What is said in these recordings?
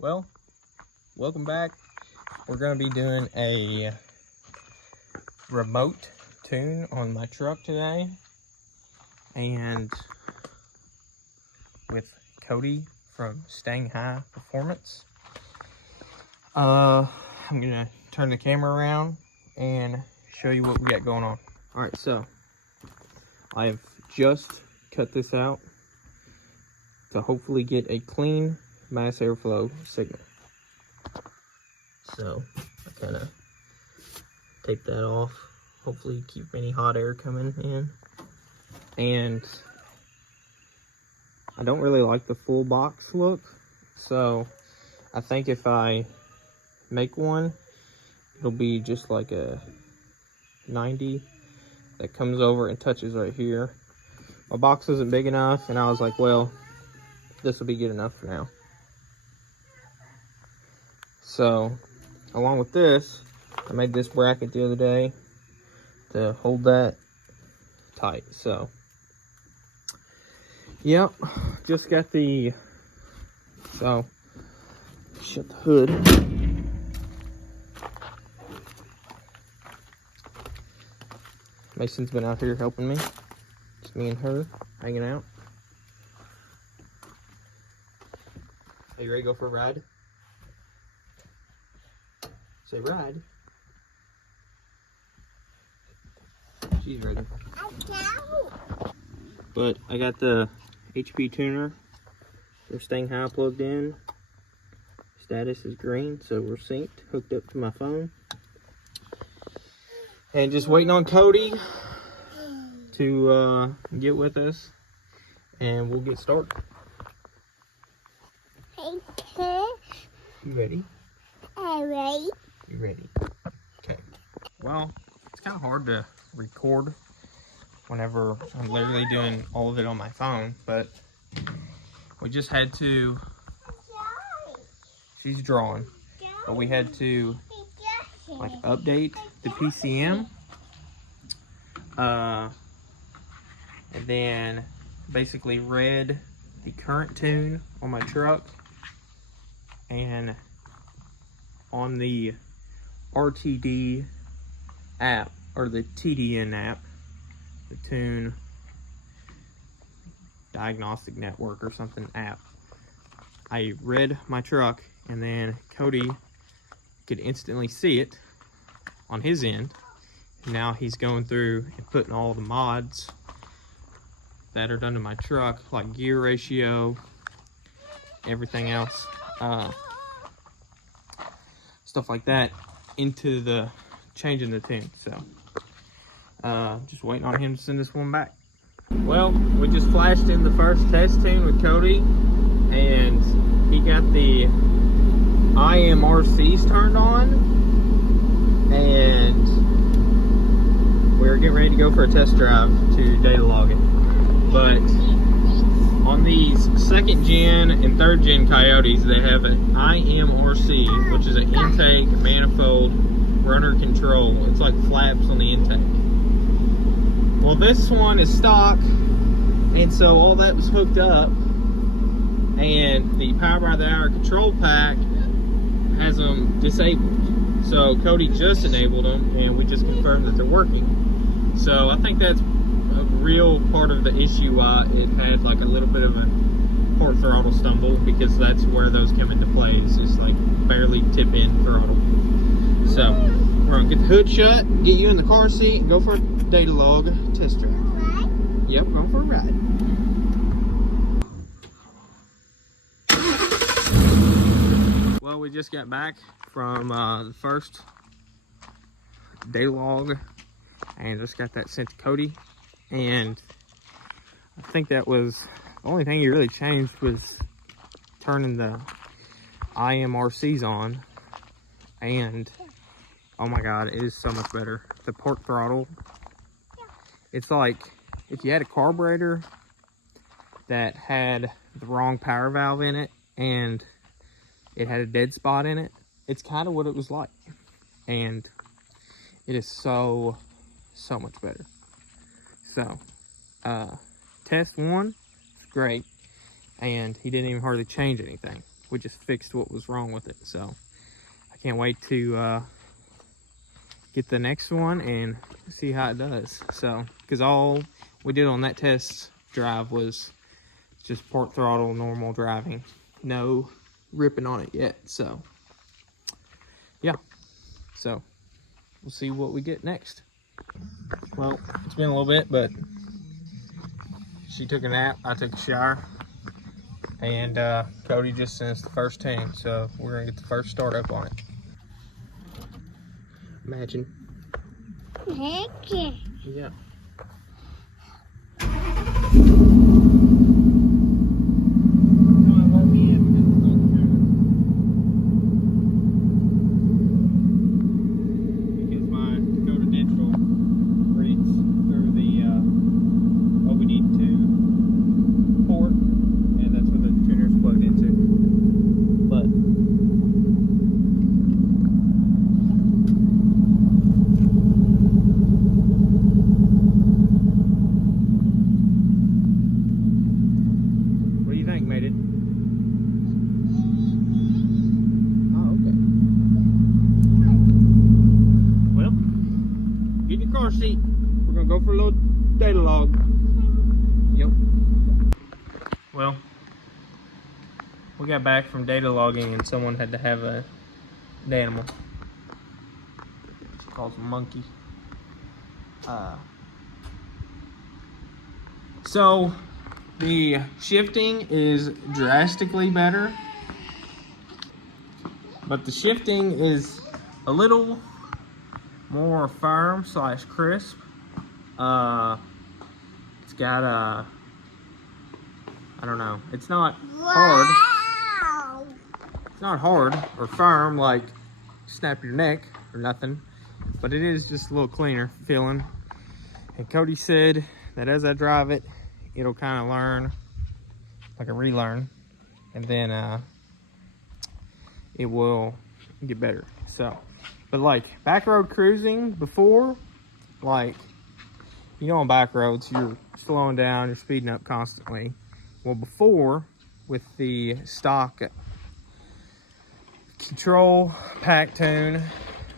Well, welcome back. We're going to be doing a remote tune on my truck today, and with Cody from Stanghi Performance. I'm going to turn the camera around and show you what we got going on. Alright, so I've just cut this out to hopefully get a clean mass airflow signal. So I kind of take that off, hopefully keep any hot air coming in. And I don't really like the full box look, so I think if I make one, it'll be just like a 90 that comes over and touches right here. My box isn't big enough, and I was like, well, this will be good enough for now. So along with this, I made this bracket the other day to hold that tight. So yep, just got the, so shut the hood. Mason's been out here helping me. It's me and her hanging out. Are you ready to go for a ride? Say ride. She's ready. But I got the HP tuner for Stanghi plugged in. Status is green, so we're synced, hooked up to my phone. And just waiting on Cody to get with us, and we'll get started. You ready? I'm ready. You ready? Okay. Well, it's kind of hard to record whenever I'm literally doing all of it on my phone, but we just had to, she's drawing, but we had to like update the PCM, and then basically read the current tune on my truck, and on the RTD app, or the TDN app, the Tune Diagnostic Network or something app, I read my truck, and then Cody could instantly see it on his end. Now he's going through and putting all the mods that are done to my truck, like gear ratio, everything else, stuff like that, into the changing the tune. So just waiting on him to send this one back. Well, we just flashed in the first test tune with Cody, and he got the IMRCs turned on, and we're getting ready to go for a test drive to data log it. But on these 2nd gen and 3rd gen Coyotes, they have an IMRC, which is an intake manifold runner control. It's like flaps on the intake. Well, this one is stock, and so all that was hooked up, and the power by the hour control pack has them disabled. So Cody just enabled them, and we just confirmed that they're working. So I think that's a real part of the issue why it had like a little bit of a port throttle stumble, because that's where those come into play. It's just like barely tip in throttle. So we're gonna get the hood shut, get you in the car seat, and go for a data log test drive. Yep, going for a ride. Well, we just got back from the first data log, and just got that sent to Cody. And I think that was the only thing he really changed, was turning the IMRCs on, and oh my god, it is so much better. The port throttle, it's like if you had a carburetor that had the wrong power valve in it and it had a dead spot in it, it's kind of what it was like. And it is so much better. So test one, it's great, and he didn't even hardly change anything. we just fixed what was wrong with it. So I can't wait to get the next one and see how it does. So, because all we did on that test drive was just port throttle, normal driving, no ripping on it yet. So yeah, so we'll see what we get next. Well, it's been a little bit, but she took a nap, I took a shower, and Cody just sent us the first tune, so we're gonna get the first start up on it. Imagine. Yeah. Seat. We're gonna go for a little data log. Yep. Well, we got back from data logging and someone had to have an animal. She calls a monkey. So the shifting is drastically better, but the shifting is a little more firm slash crisp. It's got a, I don't know, it's not hard. It's not hard or firm like snap your neck or nothing, but it is just a little cleaner feeling. And Cody said that as I drive it, it'll kind of learn, like a relearn, and then it will get better. So, but like back road cruising before, like, you know, on back roads, you're slowing down, you're speeding up constantly. Well, before, with the stock control pack tune,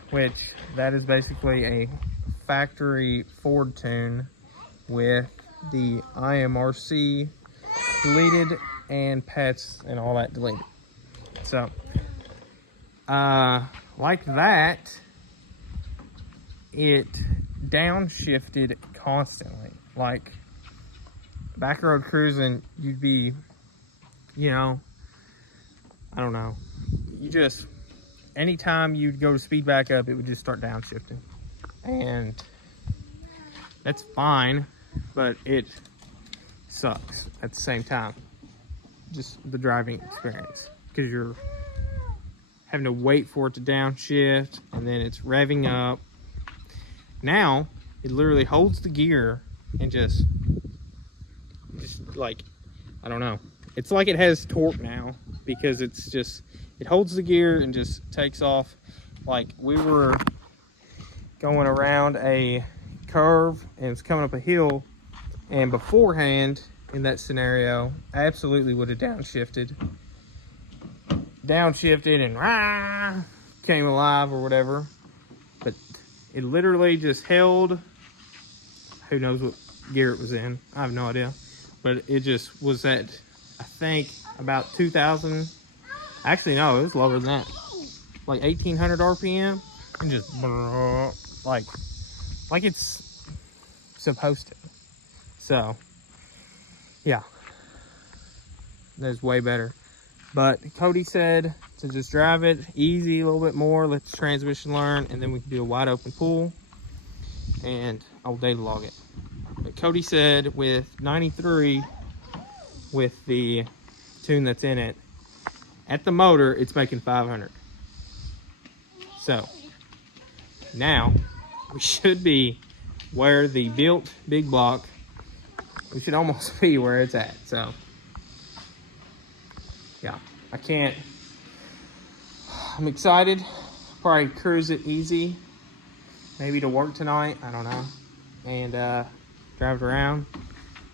which that is basically a factory Ford tune with the IMRC deleted and pets and all that deleted. So, like that, it downshifted constantly. Like back road cruising, you'd be, you know, I don't know, you just, anytime you'd go to speed back up, it would just start downshifting, and that's fine, but it sucks at the same time, just the driving experience, because you're having to wait for it to downshift, and then it's revving up. Now it literally holds the gear and just like, I don't know, it's like it has torque now, because it's just, it holds the gear and just takes off. Like we were going around a curve and it's coming up a hill, and beforehand in that scenario I absolutely would have downshifted and rah, came alive or whatever, but it literally just held, who knows what gear it was in, I have no idea, but it just was at, I think, about 2,000, actually no, it was lower than that, like 1,800 RPM, and just like it's supposed to. So yeah, that's way better. But Cody said to just drive it easy a little bit more, let the transmission learn, and then we can do a wide open pull, and I'll data log it. But Cody said with 93, with the tune that's in it, at the motor, it's making 500. So now we should be where the built big block, we should almost be where it's at. So yeah, I'm excited. Probably cruise it easy, maybe to work tonight, I don't know, and drive it around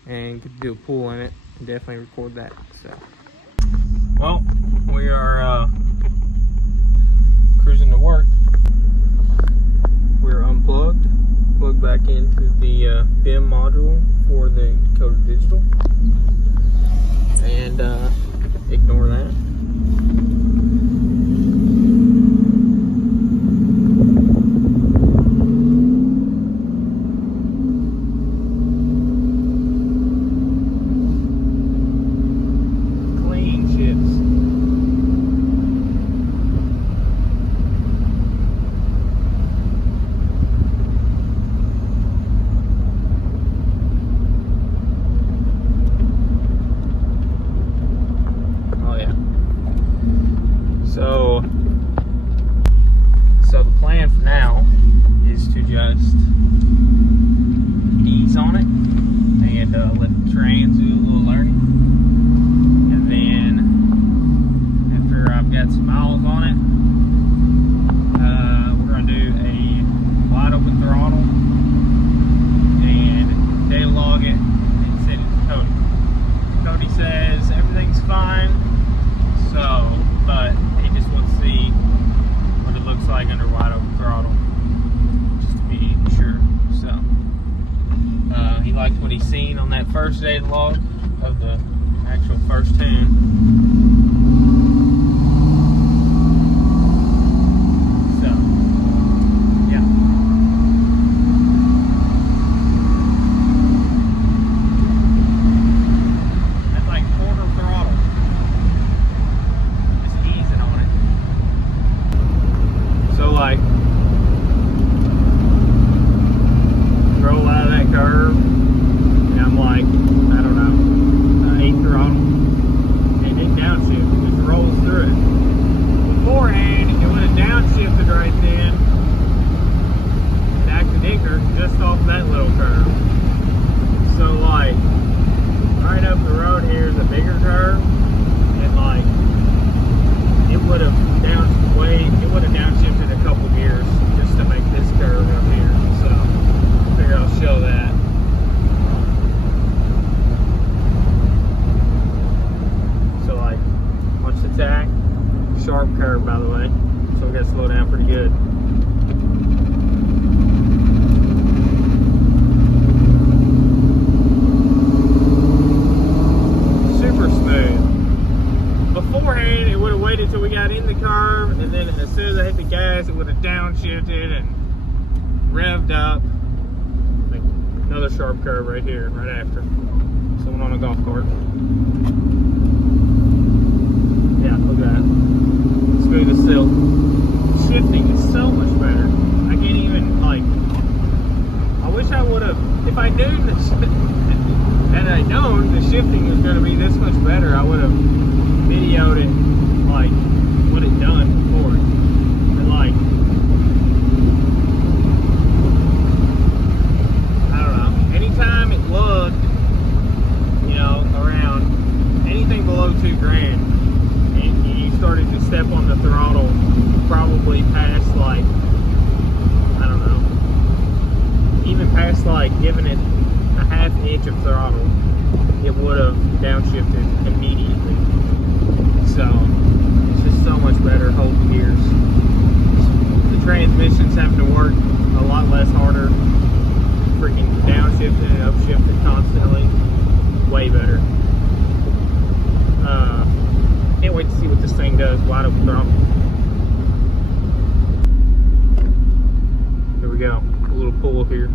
and get to do a pull in it and definitely record that. So, well, we are cruising to work. We're unplugged, plugged back into the BIM module for the Dakota Digital, and ignore that. So the plan for now is to just ease on it and let the trains do a little learning, and then after I've got some miles on it, we're going to do a wide open throttle and data log it and send it to Cody. Cody says everything's fine, so but he just wants to see what it looks like under wide open throttle, just to be sure. So he liked what he's seen on that first data log of the actual first tune. So yeah. That's like quarter throttle. So like, roll out of that curve, and I'm like, I don't know, 8 throttle, and it downshift, it just rolls through it. Beforehand, it would have downshifted right then, back to Dicker, just off that little curve. So like, right up the road here is a bigger curve, and like, it would have downshifted a couple gears just to make this curve up here. So I figure I'll show that. So like, watch the tack, sharp curve by the way. So we got to slow down pretty good. Super smooth. Beforehand, it would have waited till we got in the curve, and then as soon as I hit the gas, it would have downshifted and revved up. Like another sharp curve right here, right after. Someone on a golf cart. Yeah, look at that. Smooth as silk. Shifting is so much better. I can't even, like, I wish I would have, if I knew had I known the shifting was going to be this much better, I would have videoed it, like what it done before. And like, I don't know, anytime it looked, you know, around anything below $2,000, and you started to step on the throttle probably past like, I don't know, even past like giving it a half inch of throttle, it would have downshifted immediately. So it's just so much better holding gears. The transmission's having to work a lot less harder, freaking downshifting and upshifting constantly. Way better. Can't wait to see what this thing does wide open throttle. Here we go. A little pull here.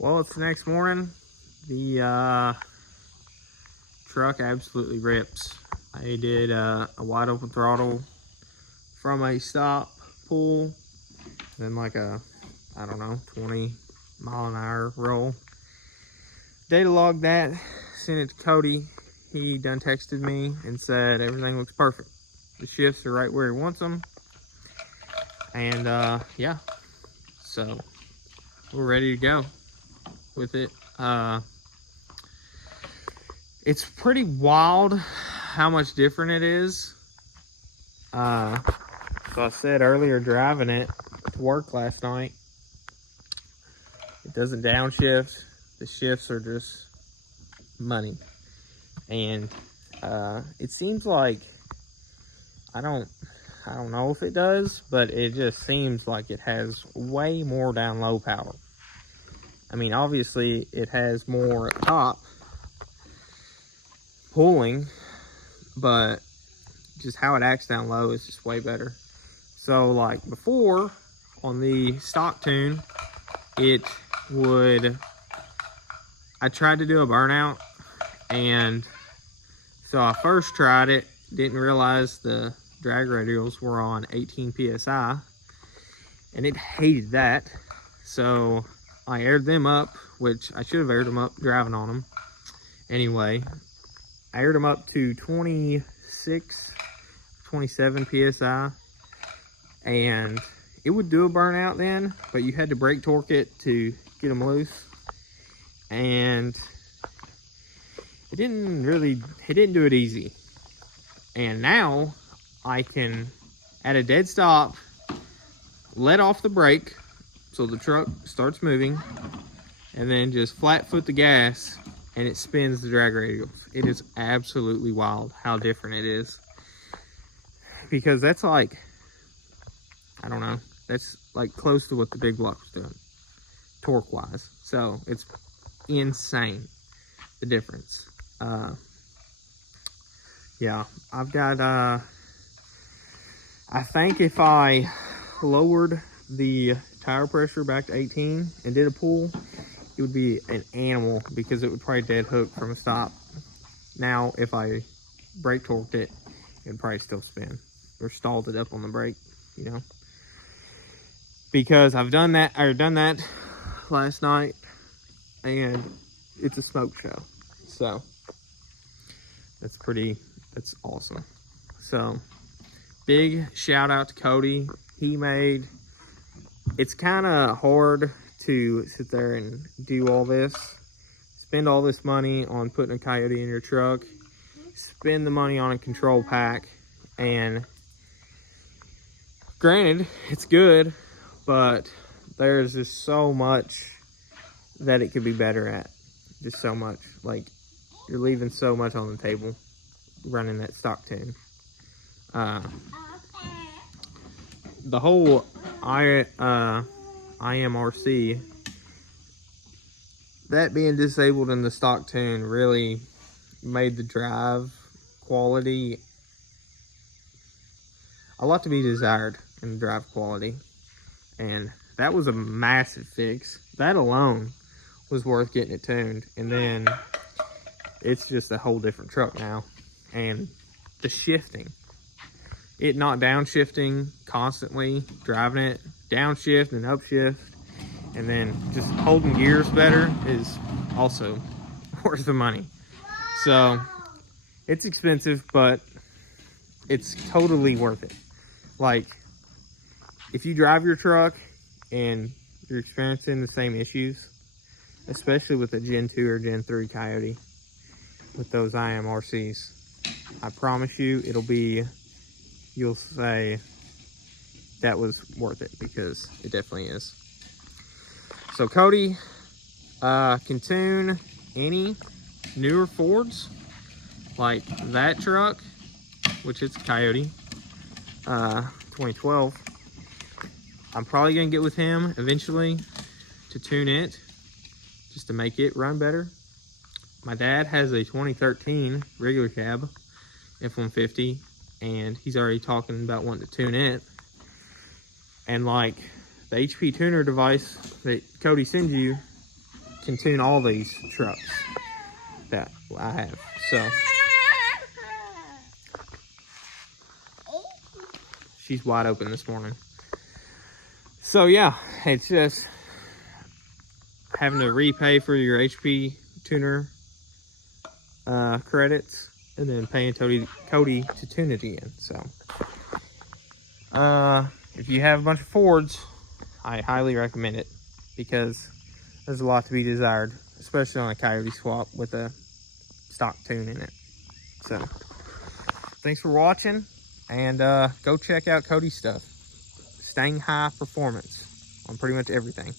Well, it's the next morning. The truck absolutely rips. I did a wide open throttle from a stop pull, then like a, I don't know, 20-mile-an-hour roll. Data logged that, sent it to Cody. He done texted me and said everything looks perfect. The shifts are right where he wants them. And yeah, so we're ready to go with it. It's pretty wild how much different it is. So I said earlier, driving it to work last night, it doesn't downshift. The shifts are just money. And it seems like, I don't know if it does, but it just seems like it has way more down low power. I mean, obviously it has more top pulling, but just how it acts down low is just way better. So like before on the stock tune, I tried to do a burnout, and so I first tried it, didn't realize the drag radials were on 18 psi, and it hated that. So I aired them up, which I should have aired them up driving on them. Anyway, I aired them up to 26, 27 psi, and it would do a burnout then, but you had to brake torque it to get them loose. And it didn't do it easy. And now I can, at a dead stop, let off the brake so the truck starts moving, and then just flat foot the gas, and it spins the drag radials. It is absolutely wild how different it is. Because that's like, I don't know, that's like close to what the big block was doing, torque wise. So it's insane, the difference. Yeah, I've got, I think if I lowered the tire pressure back to 18 and did a pull, it would be an animal, because it would probably dead hook from a stop. Now, if I brake torqued it, it would probably still spin, or stalled it up on the brake, you know, because I've done that last night, and it's a smoke show. So that's awesome. So big shout out to Cody. It's kind of hard to sit there and do all this, spend all this money on putting a Coyote in your truck, spend the money on a control pack, and granted, it's good, but there's just so much that it could be better at. Just so much. Like, you're leaving so much on the table running that stock tune. The whole IMRC, that being disabled in the stock tune really made the drive quality a lot to be desired in the drive quality, and that was a massive fix. That alone was worth getting it tuned, and then it's just a whole different truck now. And the shifting, it not downshifting constantly, driving it downshift and upshift, and then just holding gears better is also worth the money. So it's expensive, but it's totally worth it. Like, if you drive your truck and you're experiencing the same issues, especially with a Gen 2 or Gen 3 Coyote with those IMRCs, I promise you you'll say that was worth it, because it definitely is. So Cody can tune any newer Fords like that truck, which it's a Coyote 2012. I'm probably gonna get with him eventually to tune it, just to make it run better. My dad has a 2013 regular cab F150, and he's already talking about wanting to tune it. And like the HP tuner device that Cody sends you, can tune all these trucks that I have. So she's wide open this morning. So yeah, it's just having to repay for your HP tuner credits, and then paying Cody to tune it again. So if you have a bunch of Fords, I highly recommend it, because there's a lot to be desired, especially on a Coyote swap with a stock tune in it. So thanks for watching, and go check out Cody's stuff. Stanghi Performance on pretty much everything.